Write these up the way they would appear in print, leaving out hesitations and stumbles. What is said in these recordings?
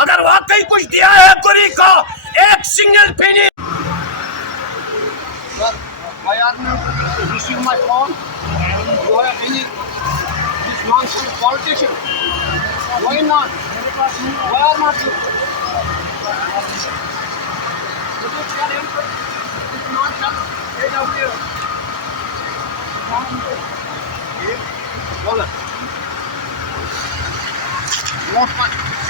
अगर वाकई कुछ दिया है गुरी का एक single penny. Why are you receive my phone? You have any this nonsense politician? Why not? Why are not you? Would you tell him this nonsense? AW. Hold on.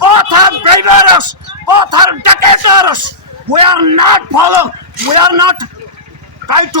both are beggars, both are dictators. We are not following, we are not try to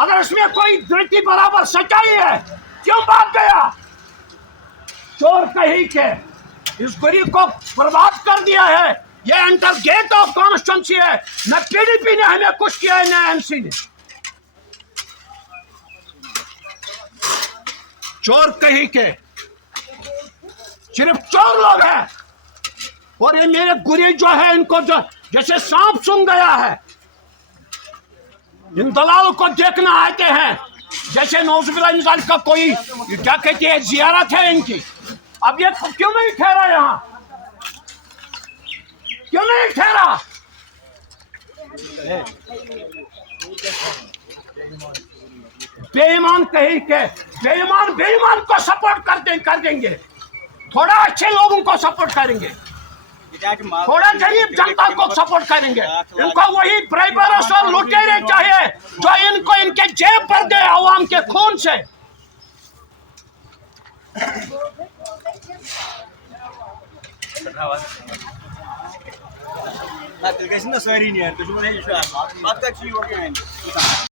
अगर इसमें कोई धरती बराबर सच्चाई है क्यों भाग गया? चोर कहीं के इस गरीब को बर्बाद कर दिया है। ये अंडर गेट ऑफ कॉन्स्टिट्यूंसी है। न पीडीपी ने हमें कुछ किया है, न एमसी ने। चोर कहीं के सिर्फ चोर लोग हैं। और ये मेरे गुरी जो है इनको जो जैसे सांप सूंघ गया है। इन दलालों को देखना आते हैं जैसे नौजुबिल्लाह का कोई क्या कहते हैं जियारत है इनकी। अब ये क्यों नहीं ठहरा यहाँ? क्यों नहीं ठहरा? बेईमान कहीं के बेईमान को सपोर्ट कर देंगे। थोड़ा अच्छे लोगों को सपोर्ट करेंगे, थोड़ा गरीब जनता को सपोर्ट करेंगे। इनको वही ब्राइबर्स और लुटेरे चाहिए जो इनको इनके जेब भर दे आवाम के खून से। Nah, terkait sini sorry ni, tu cuma ni isu. Mat kat cium orang ni.